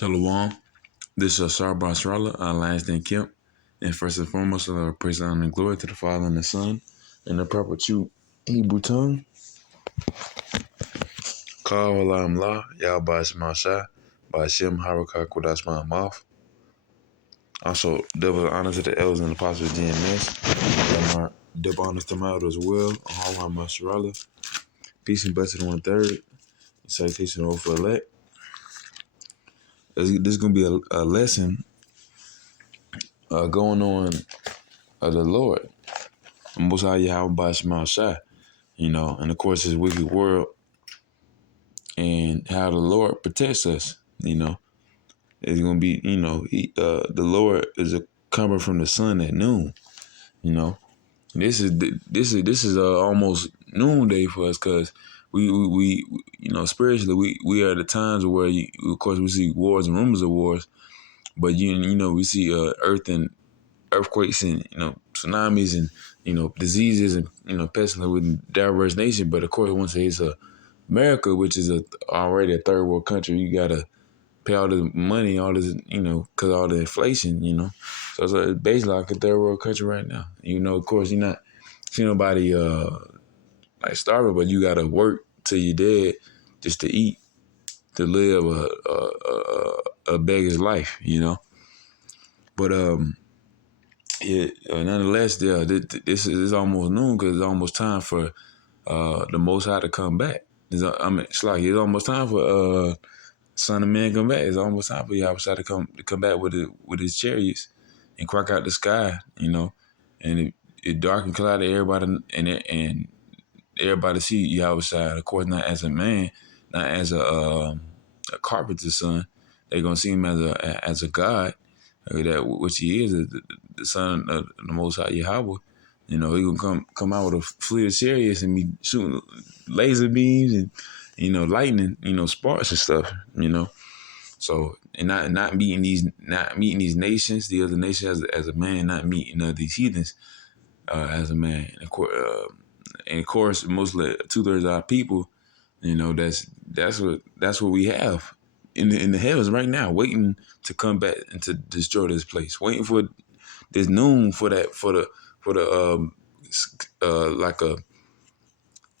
Shalom. This is Sarbon Srala, Lions Den Kemp. And first and foremost, praise, honor, and glory to the Father and the Son, in the proper true Hebrew tongue. Kal Halam La, Yahweh Shema Shai, by Hashem Harakah Kodash Mouth. Also, double honor to the elders and apostles of GMS. Double honor to my elders as well. Halam Srala. Peace and blessing on third. Salutation over for elect. This is going to be a lesson going on the Lord. Most High Yahweh Shema Shai, and of course this wicked world and how the Lord protects us, It's gonna be, the Lord is coming from the sun at noon, This is almost noonday for us because we spiritually we are at the times where of course we see wars and rumors of wars, but we see earth and earthquakes and tsunamis and diseases and pestilence with diverse nations. But of course, once it's America, which is already a third world country, you gotta pay all the money, all this because all the inflation, So it's basically like a third world country right now. Of course, you're not see nobody like starving, but you gotta work till you're dead just to eat, to live a beggar's life, But yeah, nonetheless, yeah, this is almost noon because it's almost time for the Most High to come back. It's almost time for Son of Man come back. It's almost time for Yahweh to come back with his chariots and crack out the sky, and it dark and cloudy everybody and everybody see Yahweh. Of course, not as a man, not as a carpenter's son. They're gonna see him as a God. That which he is, the son of the Most High Yahweh. He gonna come out with a fleet of chariots and be shooting laser beams and lightning, sparks and stuff. So and not meeting these nations, the other nations as a man, not meeting these heathens as a man. And of course, mostly 2/3 of our people, that's what we have in the heavens right now, waiting to come back and to destroy this place, waiting for this noon for the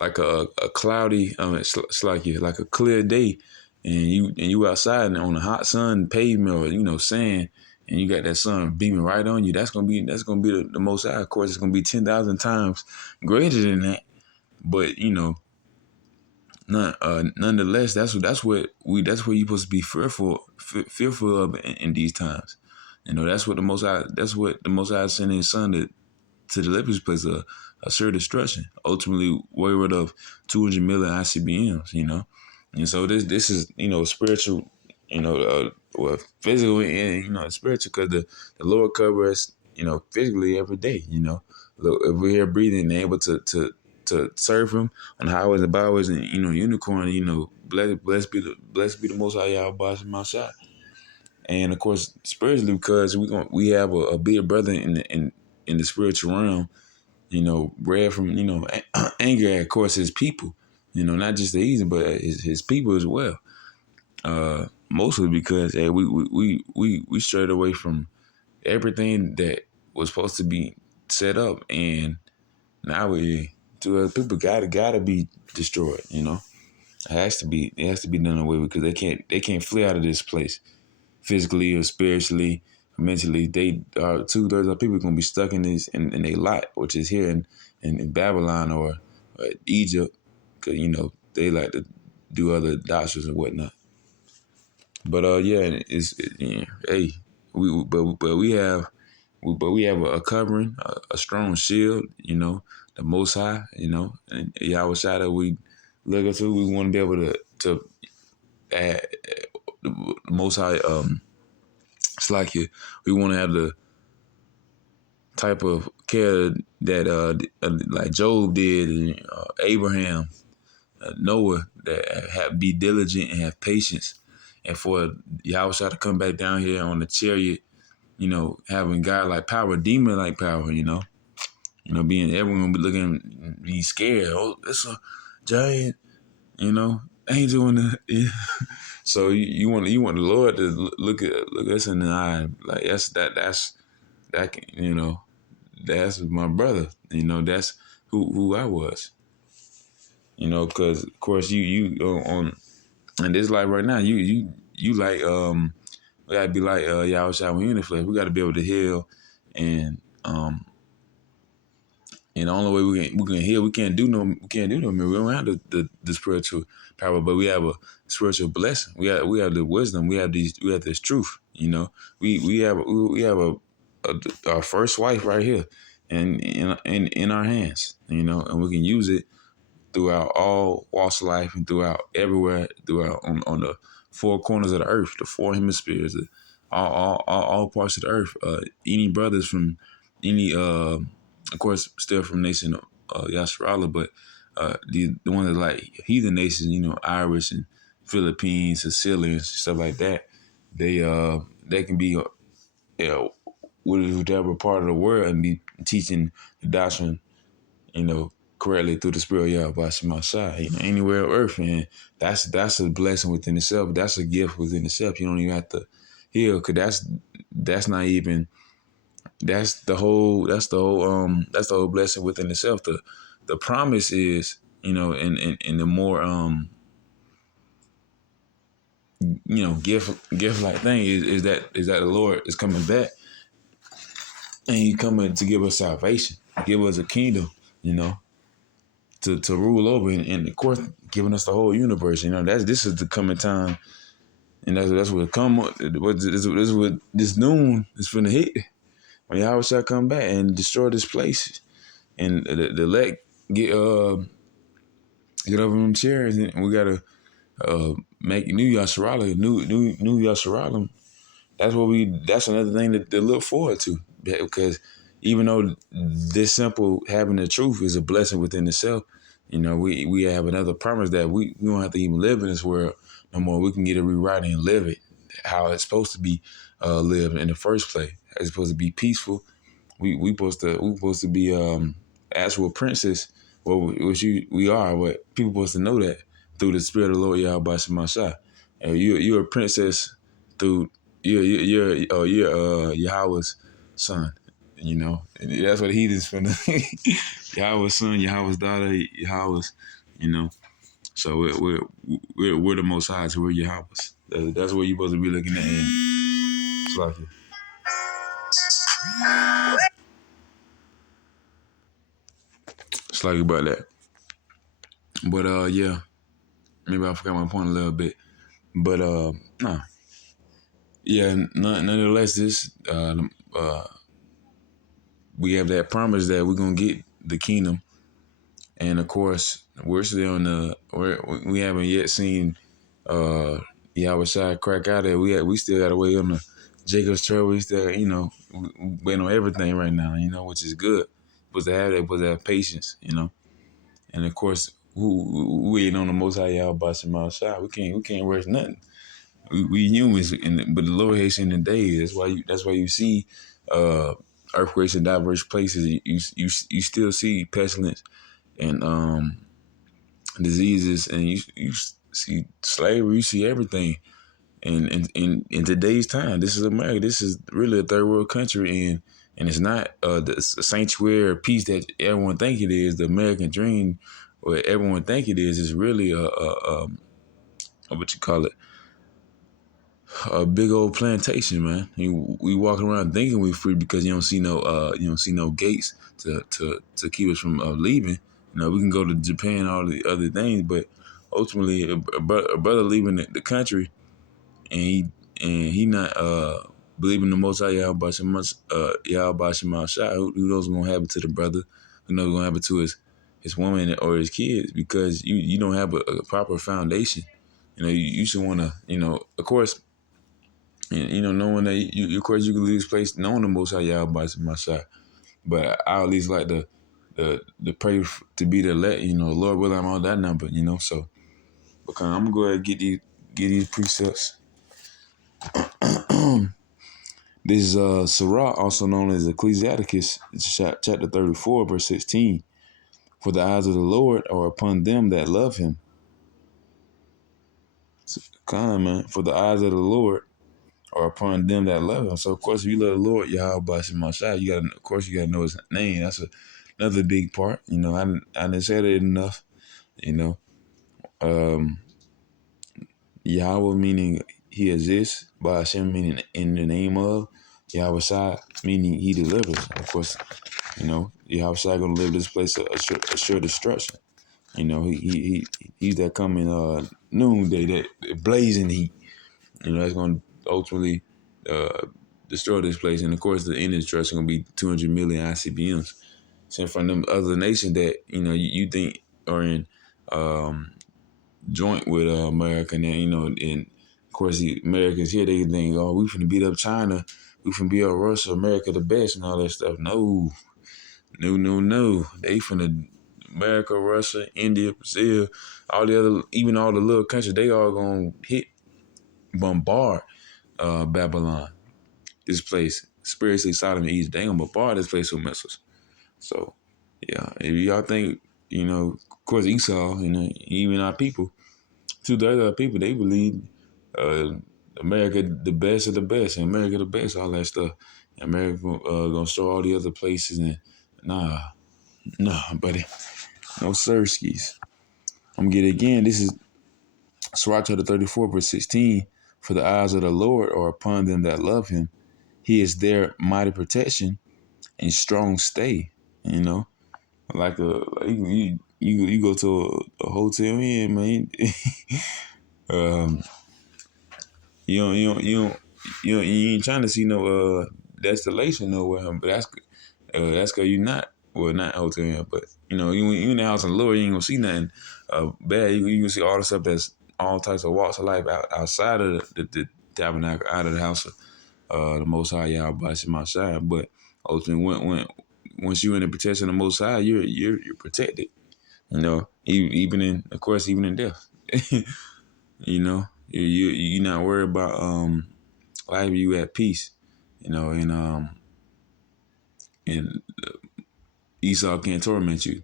like a cloudy it's like a clear day, and you outside and on a hot sun pavement or sand, and you got that sun beaming right on you. That's gonna be the Most High. Of course, it's gonna be 10,000 times greater than that, but nonetheless, that's what you're supposed to be fearful of in these times. That's what the Most High sent His Son to deliver this place a sure destruction, ultimately wayward of 200 million ICBMs. And so this is spiritual, well, physical and spiritual, because the Lord covers us physically every day. If we're here breathing and able to serve Him on highways and byways and unicorn, blessed be the Most High Yahweh Shema Shai. And of course, spiritually, because we have a big brother in the spiritual realm, bred from anger at, of course, His people, not just the heathen, but his people as well. Mostly because we strayed away from everything that was supposed to be set up, and now two other people gotta be destroyed. It has to be done away with, because they can't flee out of this place physically or spiritually, or mentally. They are 2/3 of people gonna be stuck in this in a lot, which is here in Babylon or Egypt, because they like to do other doctrines and whatnot. But hey, we have a covering, a strong shield. The Most High. And Yahweh Shai that we look up to. We want to be able to add the Most High. It's like we want to have the type of care that like Job did, and Abraham, Noah, that be diligent and have patience, and for Yahweh Shai to come back down here on the chariot, having God like power, demon like power, being everyone gonna be looking, be scared. Oh, it's a giant, angel in the So you want the Lord to look us in the eye, like that that's my brother. That's who I was. Because of course you on in this life right now, you like we gotta be like Yahweh Shai when Uniflex. We gotta be able to heal, and and the only way we can heal, we can't do no mirror. We don't have the spiritual power, but we have a spiritual blessing. We have the wisdom. We have this truth. We have our first wife right here, and in our hands. And we can use it throughout all walks of life and throughout everywhere, throughout on the four corners of the earth, the four hemispheres, all parts of the earth. Any brothers from any, of course, still from nation Yasharala, but the ones that like heathen nations, Irish and Philippines, Sicilians, stuff like that. They can be whatever part of the world and be teaching the doctrine, you know, correctly through the spirit of Yahweh Shema Shai, anywhere on earth. And that's a blessing within itself. That's a gift within itself. You don't even have to heal, cause that's not even that's the whole blessing within itself. The promise is, in the more gift like thing is that the Lord is coming back, and He coming to give us salvation, give us a kingdom, you know, to rule over, and of course giving us the whole universe. This is the coming time, and that's what come. This is what this noon is finna hit when Yahweh shall come back and destroy this place, and the elect get over them chairs, and we gotta make new Yasharala, new Yasharala. That's another thing to look forward to, because even though this simple having the truth is a blessing within itself, we have another promise that we don't have to even live in this world no more. We can get it rewriting and live it how it's supposed to be lived in the first place. It's supposed to be peaceful. We supposed to be actual princes, which we are. But people supposed to know that through the spirit of the Lord Yahweh Shema Shai. And you're a princess through you're Yahweh's son. And that's what he is finna. Yahweh's son, Yahweh's daughter, Yahweh's. So we're the Most High, so we're Yahweh's. That's what you're supposed to be looking at. And it's like about that. But yeah, maybe I forgot my point a little bit. But nah, yeah. Nonetheless, this we have that promise that we're gonna get the kingdom, and of course we're still we haven't yet seen Yahweh Shai crack out there. We still got to wait on the Jacob's trouble. We still we waiting on everything right now. Which is good. Supposed to have that. Supposed to have patience. And of course, who waiting on the Most High Yahweh Shema Shai. We can't rush nothing. We humans, but the Lord hates in the days. That's why you see earthquakes in diverse places. You still see pestilence and diseases, and you see slavery. You see everything. And in today's time, this is America. This is really a third world country, and it's not the sanctuary of peace that everyone think it is. The American dream, what everyone think it is really a what you call it, a big old plantation, man. We walking around thinking we free because you don't see no gates to keep us from leaving. We can go to Japan, all the other things, but ultimately a brother leaving the country, and he not believing the Most High Yahweh Shema Shai. Who knows what's gonna happen to the brother? Who knows what's gonna happen to his woman or his kids? Because you don't have a proper foundation. You should want to, of course, and knowing that of course you can leave this place knowing the Most High Yahweh Shema Shai. But I at least like the pray to be the elect. Lord willing, I'm on that number. So because I'm gonna go ahead and get these precepts. This is Sirach, also known as Ecclesiasticus, chapter 34, verse 16. For the eyes of the Lord are upon them that love him. Come, man. For the eyes of the Lord are upon them that love him. So of course, if you love the Lord, Yahweh Bashim Mashai, of course, you gotta know his name. That's another big part. I didn't say that enough. You know, um, Yahweh meaning he exists, Bashim meaning in the name of, Yahweh Shai meaning he delivers. Of course, Yahweh Shai gonna live this place a sure destruction. He's that coming noonday, that blazing heat. That's going to ultimately uh, destroy this place. And of course, the end of the destruction going to be 200 million ICBMs sent from them other nations that you think are in joint with America. And and of course, the Americans here, they think, oh, we finna beat up China, we finna beat up Russia, America the best, and all that stuff. No, no, no, no. They finna America, Russia, India, Brazil, all the other, even all the little countries, they all gonna bombard Babylon, this place, spiritually Sodom and Egypt. They gonna bombard this place with missiles. So, yeah, if y'all think, of course Esau, even our people, 2/3 of our people, they believe uh, America the best of the best, and America the best, all that stuff. America gonna show all the other places, and nah, buddy, no sirskis. I'm gonna get it again. This is Sirach chapter 34, verse 16. For the eyes of the Lord are upon them that love him. He is their mighty protection and strong stay. Like you go to a hotel in, man. um, you ain't trying to see no destination nowhere, but that's cause you not hotel in, but you in the house of the Lord, you ain't gonna see nothing bad. You can see all the stuff that's all types of walks of life outside of the tabernacle, out of the house of the Most High Yahweh Shemashai. But ultimately, once you're in the protection of the Most High, you're protected. Even in, of course, even in death. You're not worried about life. You at peace. And Esau can't torment you.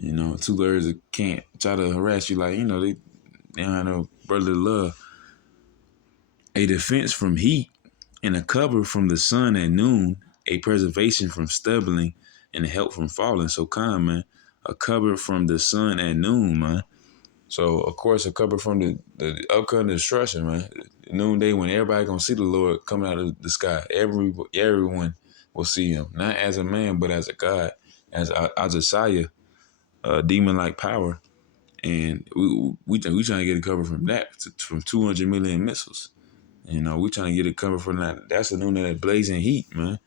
2 birds can't try to harass you. Like they don't have no brotherly love. A defense from heat and a cover from the sun at noon, a preservation from stumbling and a help from falling. So man. A cover from the sun at noon, man. So of course a cover from the upcoming destruction, man. The noonday when everybody gonna see the Lord coming out of the sky. Everyone will see him. Not as a man, but as a God, as Azasiah, demon-like power. And we trying to get a cover from that, from 200 million missiles. We trying to get it covered from that. That's the noon of that blazing heat, man.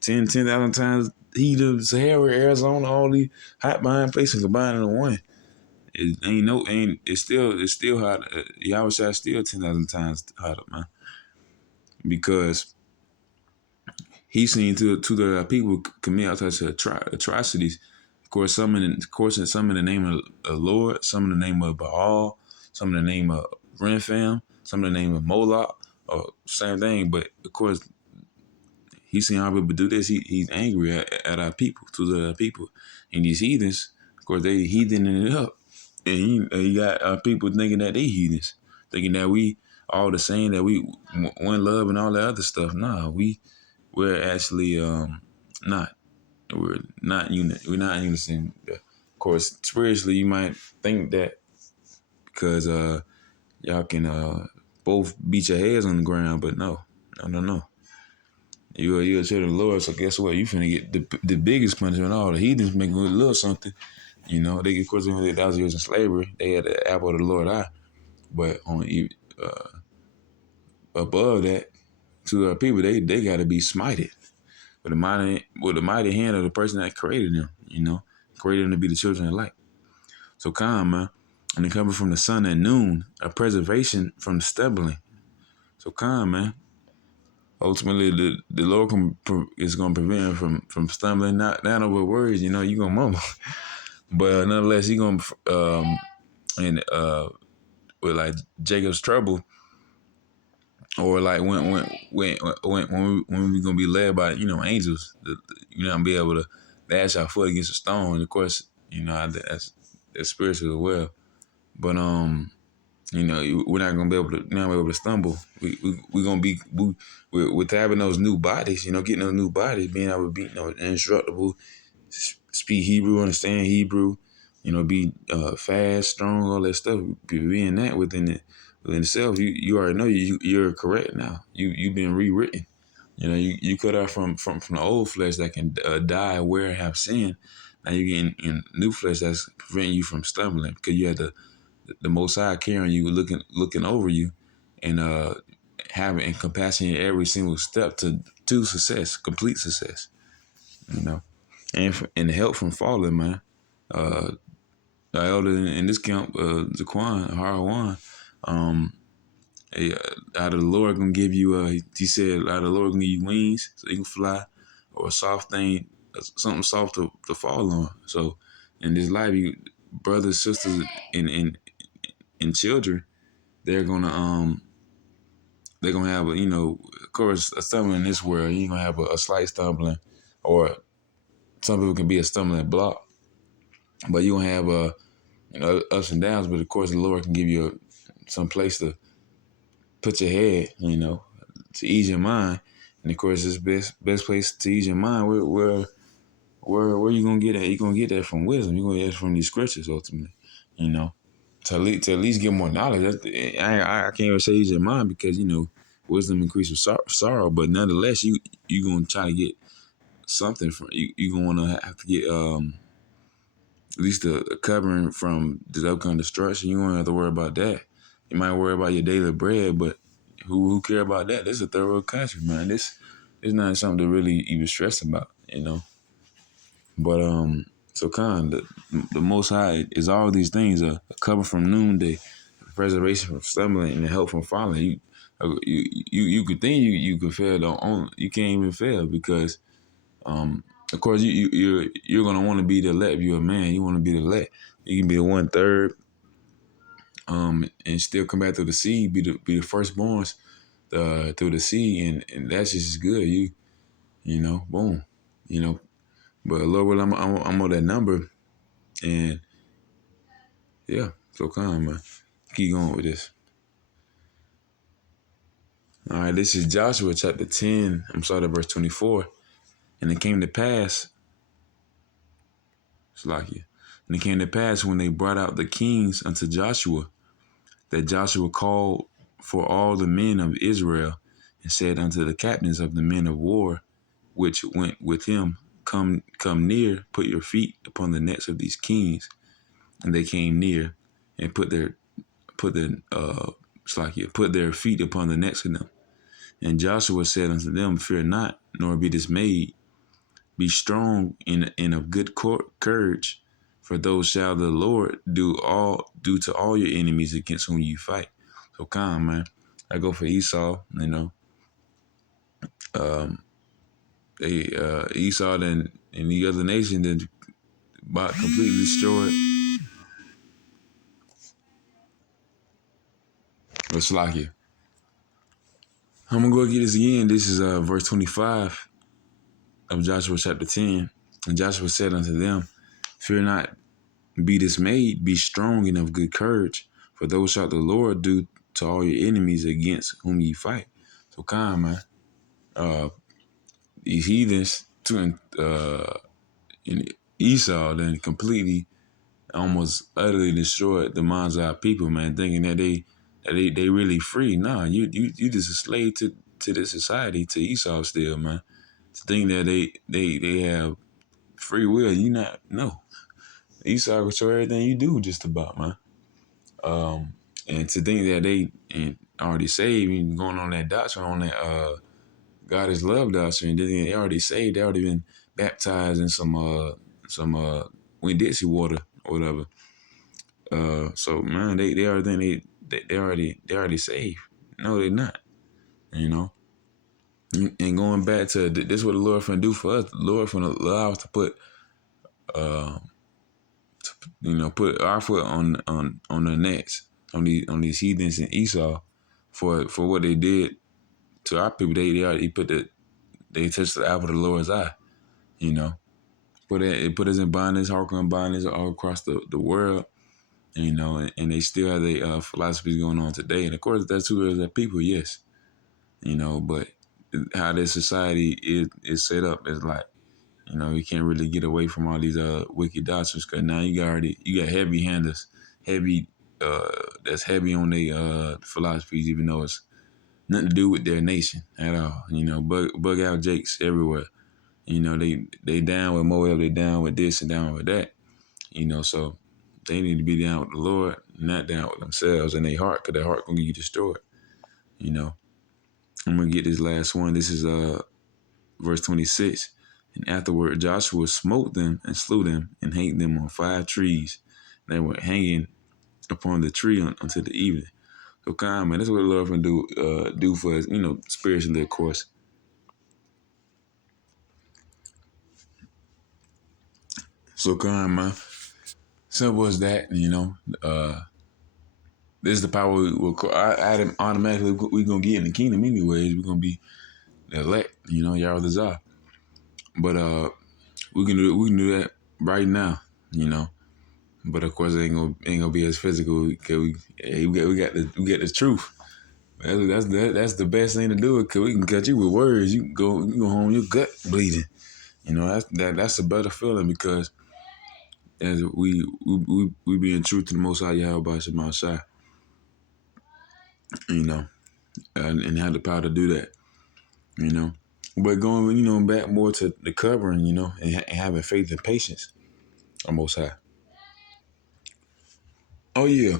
10,000 times heat of Sahara, Arizona, all these hot behind places combined into one. It's still hot. Yahweh Shai still 10,000 times hotter, man. Because he's seen to the people commit all types of atrocities. Of course, some in the name of the Lord, some in the name of Baal, some in the name of Renfam, some in the name of Moloch, or same thing. But of course, he's seen how people do this. He's angry at our people, to the people. And these heathens, of course, they heathening it up. And he got our people thinking that they heathens, thinking that we all the same, that we one love and all that other stuff. Nah, we're actually not. We're not unit. We're not in unison. Of course, spiritually, you might think that because y'all can both beat your heads on the ground, but no. You're a child of the Lord, so guess what? You finna get the biggest punishment. All the heathens making a little something. They of course, 1,000 years in slavery, they had the apple of the Lord eye, but on above that, to our people, they got to be smited with the mighty hand of the person that created them. Created them to be the children of light. So come, man, and they coming from the sun at noon, a preservation from stumbling. So come, man. Ultimately, the Lord is going to prevent him from stumbling, not over words. You gonna mumble, but nonetheless, he gonna and with like Jacob's trouble, or like when we gonna be led by angels, be able to dash our foot against a stone. Of course, that's spiritual as well. But We're not gonna be able to stumble. We're gonna be with having those new bodies. Getting those new bodies, being able to be indestructible, speak Hebrew, understand Hebrew. Be fast, strong, all that stuff. Being that within itself, you already know you're correct now. You've been rewritten. You cut out from the old flesh that can die, wear, have sin. Now you're getting in new flesh that's preventing you from stumbling because you had the Most High carrying you, looking over you, and having and compassion in every single step to success, complete success. And the help from falling, man. Uh, the elder in this camp, Zaquan Harawan, um, out of the Lord gonna give you he said out of the Lord gonna give you wings so you can fly, or a soft thing, something soft to fall on. So in this life, you brothers, sisters, and children, they're gonna have of course, a stumbling in this world. You're gonna have a slight stumbling, or some people can be a stumbling block, but you gonna have ups and downs. But of course, the Lord can give you some place to put your head, to ease your mind. And of course, this best place to ease your mind. Where you gonna get that? You gonna get that from wisdom. You gonna get that from these scriptures ultimately. To at least get more knowledge. I can't even say ease your mind because wisdom increases sorrow. But nonetheless, you gonna try to get something from you. You gonna have to get at least a covering from the upcoming destruction. You won't have to worry about that. You might worry about your daily bread, but who care about that? This is a third world country, man. This is not something to really even stress about. But so the Most High is all these things: a cover from noonday, preservation from stumbling, and the help from falling. You could think you could fail, you can't even fail because of course you're gonna want to be the elect. If you're a man, you want to be the elect. You can be the 1/3, and still come back through the seed, be the firstborns through the seed, and that's just as good. Boom, you know. But Lord, well, I'm on that number, and yeah, so come man, keep going with this. All right, this is Joshua chapter 10. I'm starting at verse 24, and it came to pass. It's like you. And it came to pass when they brought out the kings unto Joshua, that Joshua called for all the men of Israel, and said unto the captains of the men of war, which went with him, Come near, put your feet upon the necks of these kings. And they came near, and put their feet upon the necks of them. And Joshua said unto them, Fear not, nor be dismayed. Be strong and of good courage, for those shall the Lord do to all your enemies against whom you fight. So calm, man. I go for Esau. Esau and the other nation that about completely destroyed. Let's lock you. I'm gonna go get this again. This is verse 25 of Joshua chapter 10. And Joshua said unto them, Fear not, be dismayed, be strong and of good courage, for those shall the Lord do to all your enemies against whom ye fight. So calm, man. These heathens in Esau then completely, almost utterly destroyed the minds of our people, man, thinking that they really free. Nah, you just a slave to this society, to Esau still, man. To think that they have free will, you not no. Esau control everything you do, just about, man. And to think that they already saved and going on that doctrine, on that God is love doctrine, they already saved, they already been baptized in some Winn-Dixie water or whatever. So man, they already think they already saved. No, they're not. And going back to this, is what the Lord finna do for us. The Lord finna allow us to put put our foot on the necks on these heathens and Esau for what they did to our people. They already they touched the apple of the Lord's eye. It put us in bondage, hardcore bondage all across the world. and they still have their philosophies going on today. And of course, that's who are the people, yes, but how this society is set up is like, you can't really get away from all these wicked doctrines because now you got heavy handers, heavy that's heavy on their philosophies, even though it's nothing to do with their nation at all. Bug out Jakes everywhere. They down with Moab, they down with this and down with that. So they need to be down with the Lord, not down with themselves and their heart, because their heart gonna get destroyed. You know. I'm gonna get this last one. This is verse 26. And afterward Joshua smote them and slew them and hanged them on 5 trees. They were hanging upon the tree until the evening. So kind man, that's what the Lord can do for us, spiritually, of course. So kind man. Simple as that, this is the power automatically we're gonna get in the kingdom anyways. We're gonna be the elect, y'all the czar. But we can do that right now, But of course, it ain't gonna be as physical because we got the truth. That's the best thing to do it because we can cut you with words. You go home, your gut bleeding. That's a better feeling because as we being true to the Most High Yahweh Shema Shai, and have the power to do that, But going, back more to the covering, and having faith and patience on Most High. Oh yeah,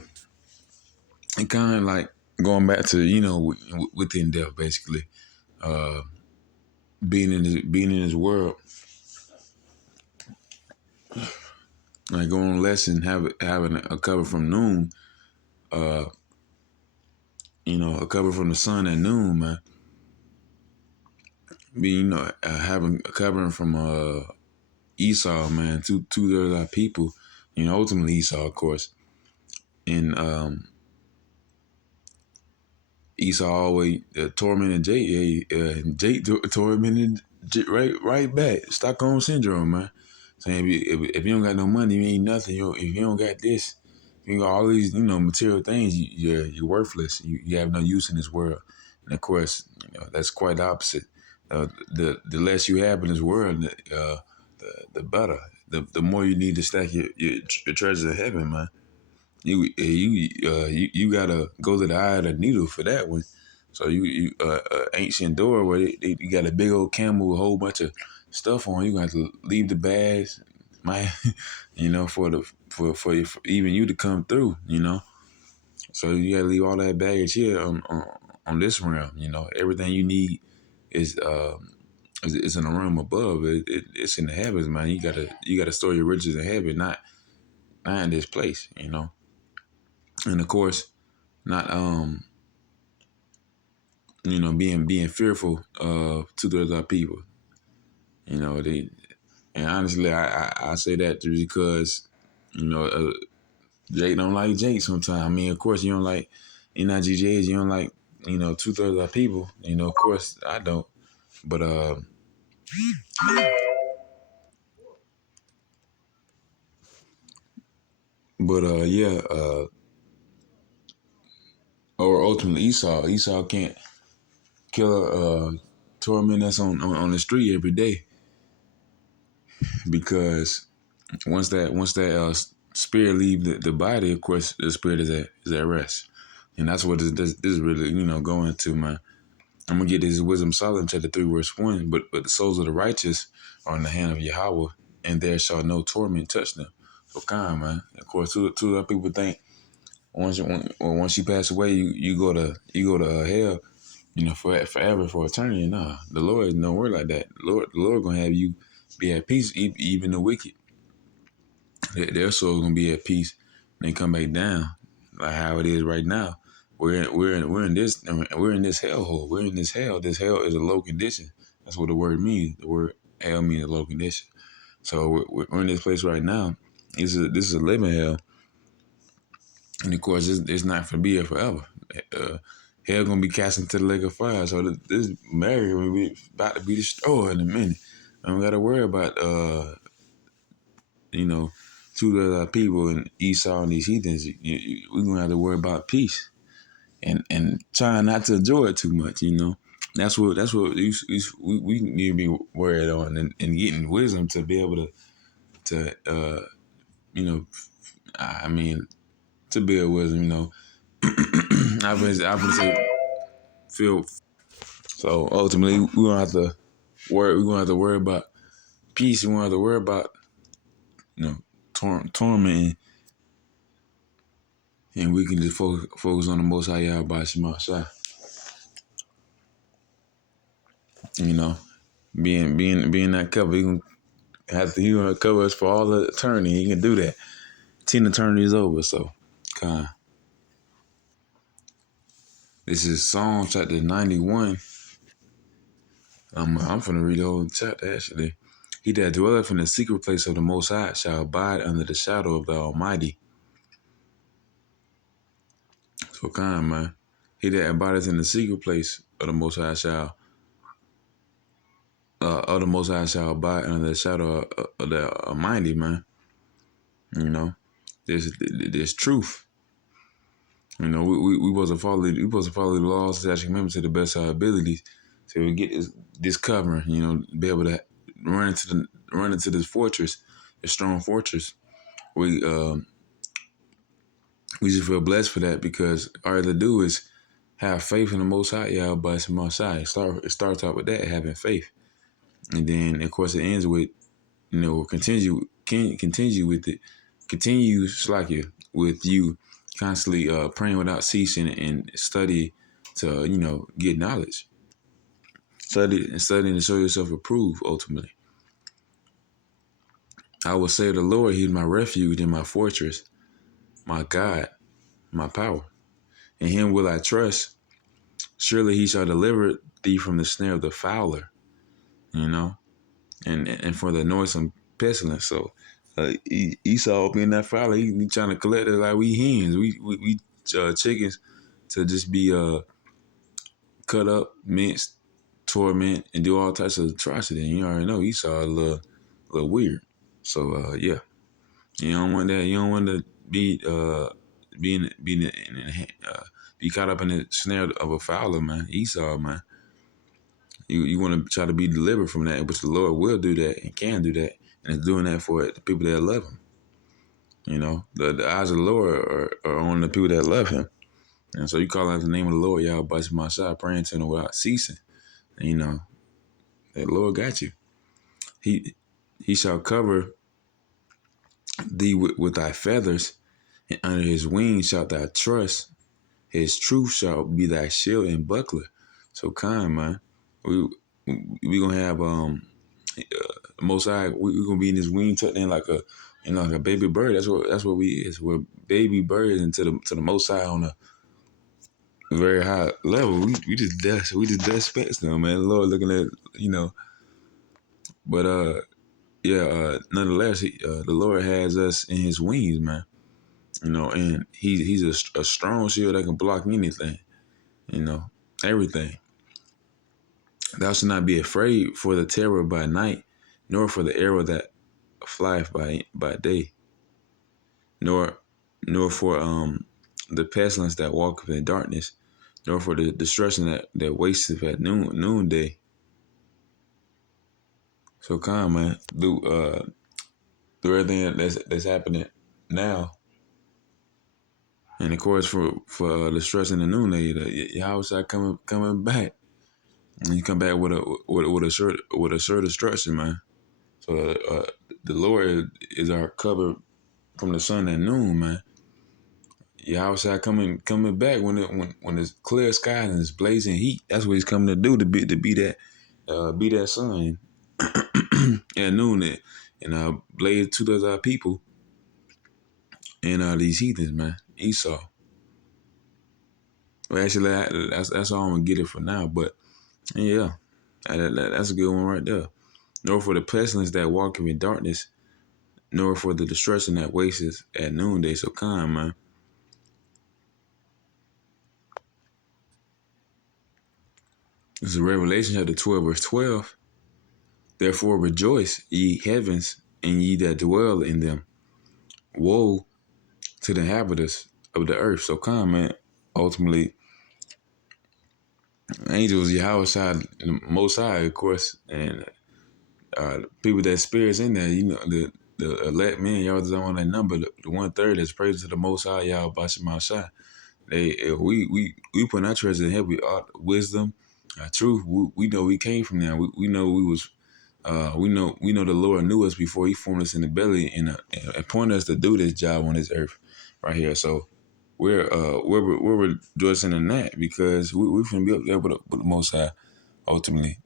and kind of like going back to within depth, basically, uh, being in this world, like going on lesson, having a cover from noon, uh, a cover from the sun at noon, man. Having a covering from Esau, man, two-thirds of our people, ultimately Esau, of course, and Esau always tormented Jake. Jake tormented Jake right back. Stockholm syndrome, man. Saying if you don't got no money, you ain't nothing. If you don't got this, you got all these material things, you're worthless. You have no use in this world. And of course, that's quite the opposite. The less you have in this world, the better. The more you need to stack your treasures in heaven, man. You gotta go to the eye of the needle for that one. So you ancient door where you got a big old camel with a whole bunch of stuff on. You got to leave the bags, man. For even you to come through. So you gotta leave all that baggage here on this realm. Everything you need is is in a realm above. It's in the heavens, man. You gotta store your riches in heaven, not in this place. And of course, not being fearful of two-thirds of our people. They and honestly, I say that just because Jake don't like Jake sometimes. I mean, of course, you don't like NIGJs, you don't like two-thirds of our people. Of course, I don't. But yeah, or ultimately Esau. Esau can't kill torment us on the street every day because once that spirit leave the body, of course, the spirit is at rest, and that's what this is really going to, man. I'm gonna get this Wisdom Solomon chapter 3 verse 1. But the souls of the righteous are in the hand of Yahweh, and there shall no torment touch them. So kind, man. Of course, two other people think once you pass away, you go to hell, forever, for eternity. Nah, the Lord is nowhere like that. The Lord gonna have you be at peace, even the wicked. Their soul's gonna be at peace. And they come back down, like how it is right now. We're in this hellhole. We're in this hell. This hell is a low condition. That's what the word means. The word hell means a low condition. So we're in this place right now. This is a living hell, and of course, it's not for be here forever. Hell gonna be cast into the lake of fire. So this Mary will be about to be destroyed in a minute. I don't gotta worry about two other people and Esau and these heathens, we're gonna have to worry about peace and trying not to enjoy it too much. That's what we need to be worried on and getting wisdom to be able to you know I mean to build wisdom. I would say feel so ultimately we're gonna have to worry. We're gonna have to worry about peace. We're gonna have to worry about you know torment, and we can just focus on the Most High Yahweh Shema Shai. Being that cover, he gonna cover us for all the eternity. He can do that. 10 eternity is over. So, kind. This is Psalm chapter 91. I'm finna read the whole chapter actually. He that dwelleth in the secret place of the Most High shall abide under the shadow of the Almighty. So kind, man. He that abideth in the secret place of the Most High shall abide under the shadow of the Almighty, man. There's truth. We supposed to follow the laws, statutes, and commandments to the best of our abilities, so we get this covering. Be able to run into this fortress, a strong fortress. We just feel blessed for that because all to do is have faith in the Most High, Yahweh Shema Shai. It starts out with that, having faith, and then of course it ends with continue with it, with you constantly praying without ceasing and study to get knowledge, studying to show yourself approved. Ultimately, I will say the Lord, He is my refuge and my fortress, my God, my power. In Him will I trust. Surely He shall deliver thee from the snare of the fowler, and for the noisome pestilence. So Esau being that fowler, he trying to collect us like we hens. We chickens to just be cut up, minced, torment, and do all types of atrocity. And you already know Esau a little weird. So yeah, you don't want that. You don't want to be be caught up in the snare of a fowler, man. Esau, man. You want to try to be delivered from that, which the Lord will do that and can do that, and is doing that for the people that love Him. The eyes of the Lord are on the people that love Him, and so you call out the name of the Lord, y'all, by my side, praying to Him without ceasing. And that Lord got you. He shall cover thee with thy feathers, and under His wings shalt thou trust. His truth shall be thy shield and buckler. So kind, man. We gonna have Most High. We gonna be in His wing tucked in like a baby bird. That's what we is. We're baby birds into the Most High on a very high level. We just dust specks now, man. The Lord looking at but nonetheless, the Lord has us in His wings, man. And He's a strong shield that can block anything. Everything. Thou shalt not be afraid for the terror by night, nor for the arrow that flieth by day, nor for the pestilence that walketh in darkness, nor for the destruction that wasteth at noonday. So come, man, through everything that's happening now, and of course for destruction in noonday, Yahweh shall coming back, and you come back with a sure destruction, man. So the Lord is our cover from the sun at noon, man. Yahweh shall coming back when it's clear skies and it's blazing heat. That's what He's coming to do, to be that sun at noon and blaze to those people and these heathens, man. Esau. Well, actually, that's all I'm gonna get it for now. But yeah, that's a good one right there. Nor for the pestilence that walketh in darkness, nor for the destruction that wasteth at noonday. So kind, man. This is Revelation chapter 12, verse 12. Therefore rejoice, ye heavens, and ye that dwell in them. woe to the inhabitants of the earth. So come, man. Ultimately, angels, Yahweh side, Most High, of course, and people that spirits in there, the elect men, y'all don't want that number, the 1/3 that's praise to the Most High, Yahweh Bashim Shai. We put our treasure in heaven with wisdom, truth. We know we came from there. We know we was. We know the Lord knew us before He formed us in the belly and pointed us to do this job on this earth, right here. So we're rejoicing in that because we finna be up there with the Most High ultimately.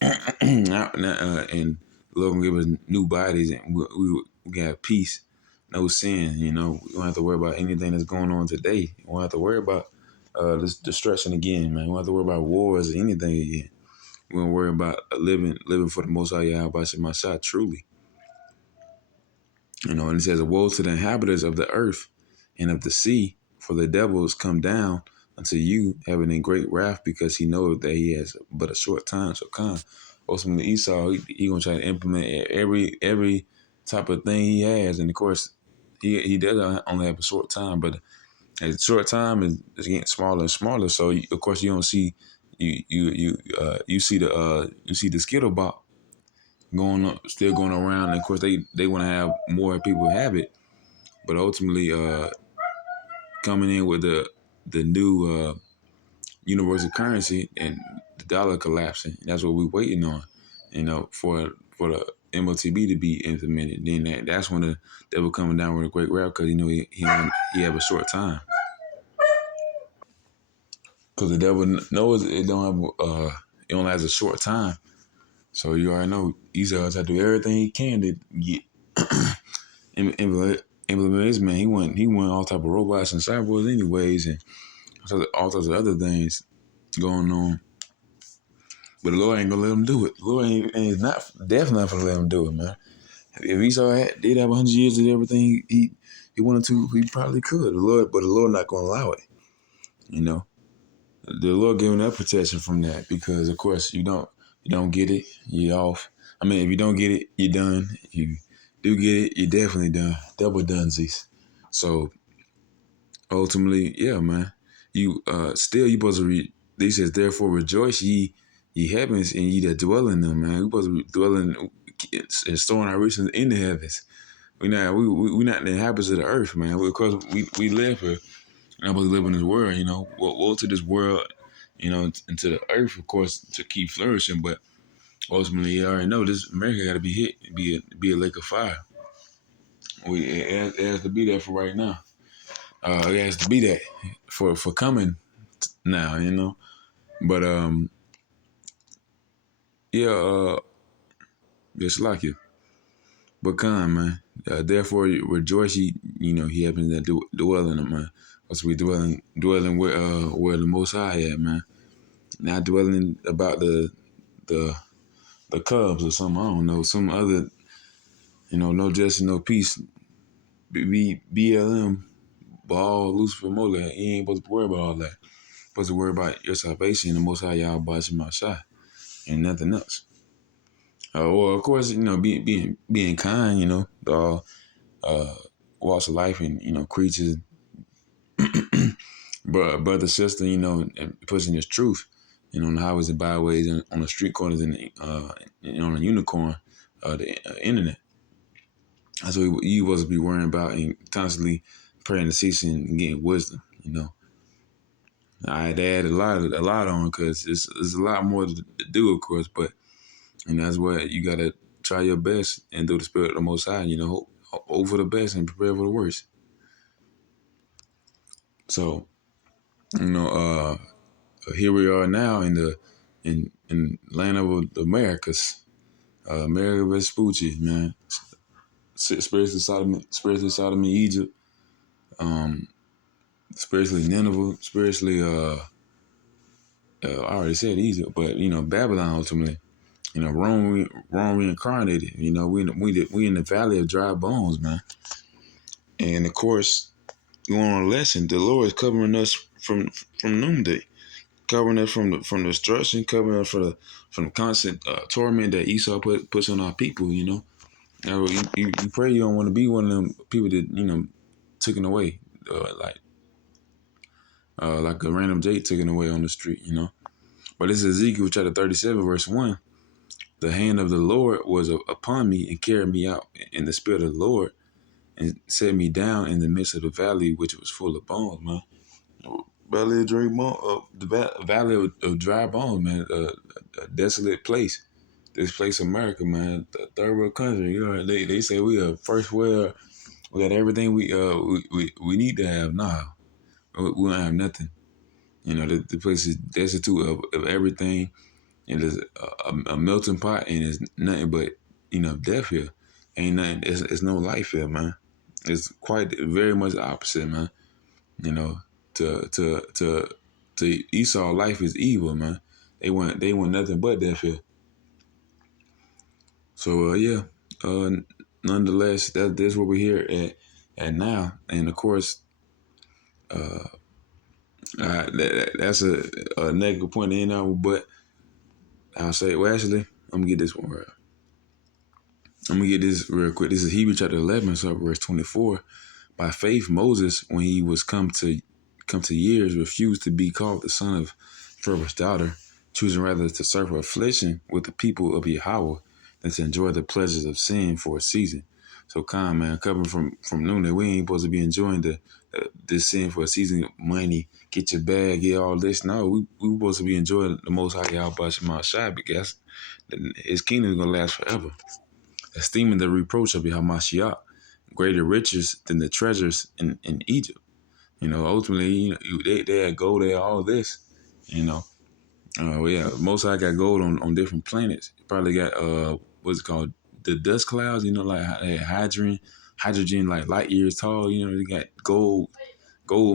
And the Lord gonna give us new bodies, and we got peace, no sin. We don't have to worry about anything that's going on today. We don't have to worry about this destruction again, man. We don't have to worry about wars or anything again. We don't worry about living for the Most High Yahweh Shemashah truly. And it says, "Woe to the inhabitants of the earth and of the sea, for the devils come down unto you, having a great wrath, because he knoweth that he has but a short time." So come, ultimately Esau, he gonna try to implement every type of thing he has, and of course, he does only have a short time, but a short time is getting smaller and smaller. So of course you don't see you see the Skittle Bop still going around, and of course they want to have more people have it, but ultimately coming in with the new universal currency and the dollar collapsing. That's what we're waiting on, for the MOTB to be implemented. Then that's when the devil coming down with a great wrath, because he have a short time, because the devil knows it only has a short time. So you already know Esau has to do everything he can to get implement his man. He want all type of robots and cyborgs anyways, and all sorts of other things going on. But the Lord ain't gonna let him do it. The Lord ain't not definitely not gonna let him do it, man. If Esau did have 100 years of everything he wanted to, he probably could. But the Lord not gonna allow it. The Lord giving that protection from that, because of course you don't get it, you're off. I mean, if you don't get it, you're done. If you do get it, you're definitely done. Double dunsies. So ultimately, yeah, man. You still you supposed to they says, therefore rejoice ye heavens, and ye that dwell in them, man. We supposed to be dwelling and storing our riches in the heavens. We not the inhabitants of the earth, man. Because we live here. We're not supposed to live in this world, woe to this world, and to the earth, of course, to keep flourishing. But ultimately, you already know this America got to be hit, be a lake of fire. It has to be there for right now. It has to be that for coming now. But yeah, just like you. But come, man. Therefore, rejoice he happens to dwell in it, man. Because we dwelling where the Most High at, man. Not dwelling about the the Cubs or something. I don't know, some other, no justice, no peace. BLM, ball, Lucifer, Mola. You ain't supposed to worry about all that. You're supposed to worry about your salvation, the Most High Yahweh Bashim Shai, and nothing else. Well, of course, being kind, to all walks of life, and creatures, brother, sister, and pushing this truth, on the highways and byways, and on the street corners, and on the unicorn, the internet. That's what you supposed to be worrying about, and constantly praying to cease and getting wisdom. I had to add a lot on, because there's a lot more to do, of course, but that's what you gotta try your best and do the spirit of the Most High. Hope for the best and prepare for the worst. So here we are now in land of the Americas, America Vespucci, man. Spiritually Sodom in Egypt, spiritually Nineveh, spiritually I already said Egypt, but Babylon ultimately. Rome reincarnated. We in the valley of dry bones, man. And of course, going on a lesson, the Lord is covering us from noonday, covering us from the destruction, covering us from the constant torment that Esau puts on our people. You pray you don't want to be one of them people that taken away, like a random Jake taken away on the street. But this is Ezekiel chapter 37, verse 1. The hand of the Lord was upon me and carried me out in the spirit of the Lord and set me down in the midst of the valley, which was full of bones, man. Valley of dry bones, valley of dry bones, man. A desolate place. This place, America, man, the third world country. They say we are first world. We got everything we need to have. Nah, we don't have nothing. The place is destitute of everything. It is a melting pot, and it's nothing but death here. Ain't nothing. It's no life here, man. It's quite very much the opposite, man. You know, to Esau, life is evil, man. They want nothing but death here. So yeah, nonetheless, that's what we're here at now, and of course, that's a negative point to end on. But I'll say, well, actually, I'm gonna get this one right. I'm gonna get this real quick. This is Hebrews chapter 11, so verse 24. By faith, Moses, when he was come to years, refused to be called the son of Pharaoh's daughter, choosing rather to suffer affliction with the people of Yahweh than to enjoy the pleasures of sin for a season. So, man, coming from noon, that we ain't supposed to be enjoying this sin for a season. Money, get your bag, get all this. No, we supposed to be enjoying the Most High Yahweh Shema Shai, because His kingdom is gonna last forever. Esteeming the reproach of Hamashiach greater riches than the treasures in Egypt. Ultimately, they had gold, they had all this. Most I got gold on different planets. Probably got what's it called, the dust clouds. Like they had hydrogen like light years tall. They got gold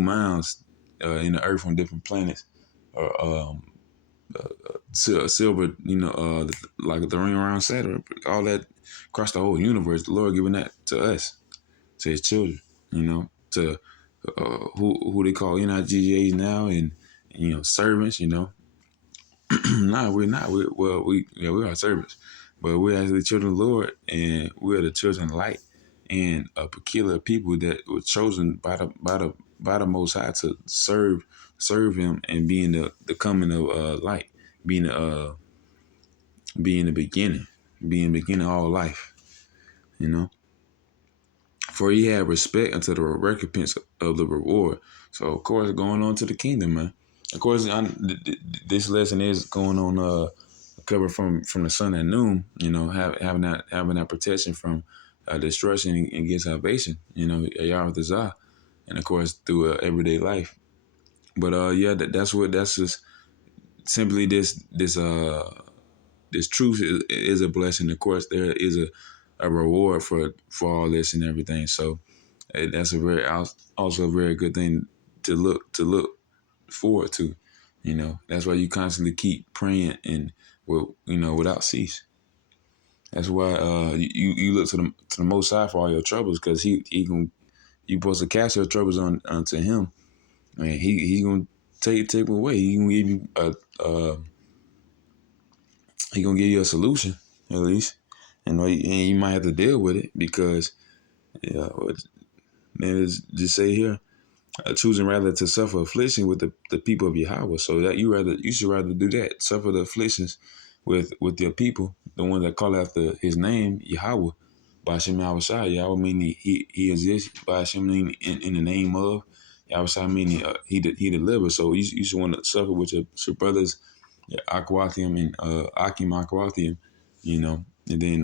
mounds in the earth on different planets. Silver, like the ring around Saturn, all that across the whole universe. The Lord giving that to us, to His children. To who they call NIGGAs now, and servants. No, we're not. We are servants, but we're actually children of the Lord, and we're the children of light, and a peculiar people that were chosen by the Most High to serve Him, and being the coming of light, being the beginning, being the beginning of all life. For He had respect unto the recompense of the reward. So of course, going on to the kingdom, man. Of course, this lesson is going on cover from the sun at noon. Having that protection from destruction and get salvation. Yahweh Zah, and of course through everyday life. But that's just simply this truth is a blessing. Of course, there is a reward for all this and everything. So that's also a very good thing to look forward to. That's why you constantly keep praying and without cease. That's why you look to the Most High for all your troubles, because he can, you supposed to cast your troubles onto Him, and he gonna take them away. He gonna give you a solution at least, and you might have to deal with it, because man, just say here, choosing rather to suffer affliction with the people of Yahweh. So that you should rather do that, suffer the afflictions with your people, the one that call after His name, Yahweh, by Hashem Yahushua. Yahweh meaning he exists, by Hashem meaning in the name of Yahushua, meaning he delivers. So you should want to suffer with your brothers, Akwathium and Akim Akwathium, and then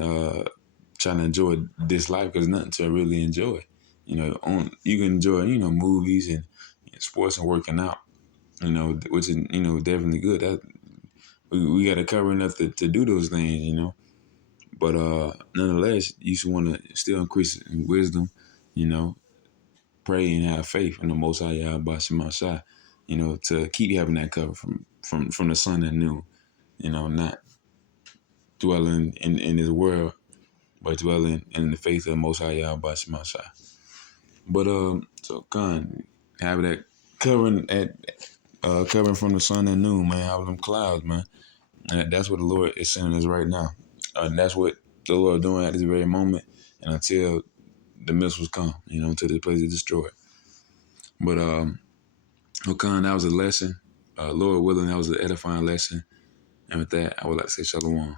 trying to enjoy this life, because nothing to really enjoy. You can enjoy, movies and sports and working out, which is, definitely good. That we got to cover enough to do those things, But nonetheless, you should want to still increase in wisdom, pray and have faith in the Most High Yahweh Shema Shai, to keep having that cover from the sun and noon, not dwelling in this world, but dwelling in the faith of the Most High Yahweh Shema Shai. But so have that covering covering from the sun and noon, man. Have them clouds, man. And that's what the Lord is sending us right now. And that's what the Lord doing at this very moment and until the missiles come, until this place is destroyed. But Hakan, that was a lesson. Lord willing, that was an edifying lesson. And with that, I would like to say shalom.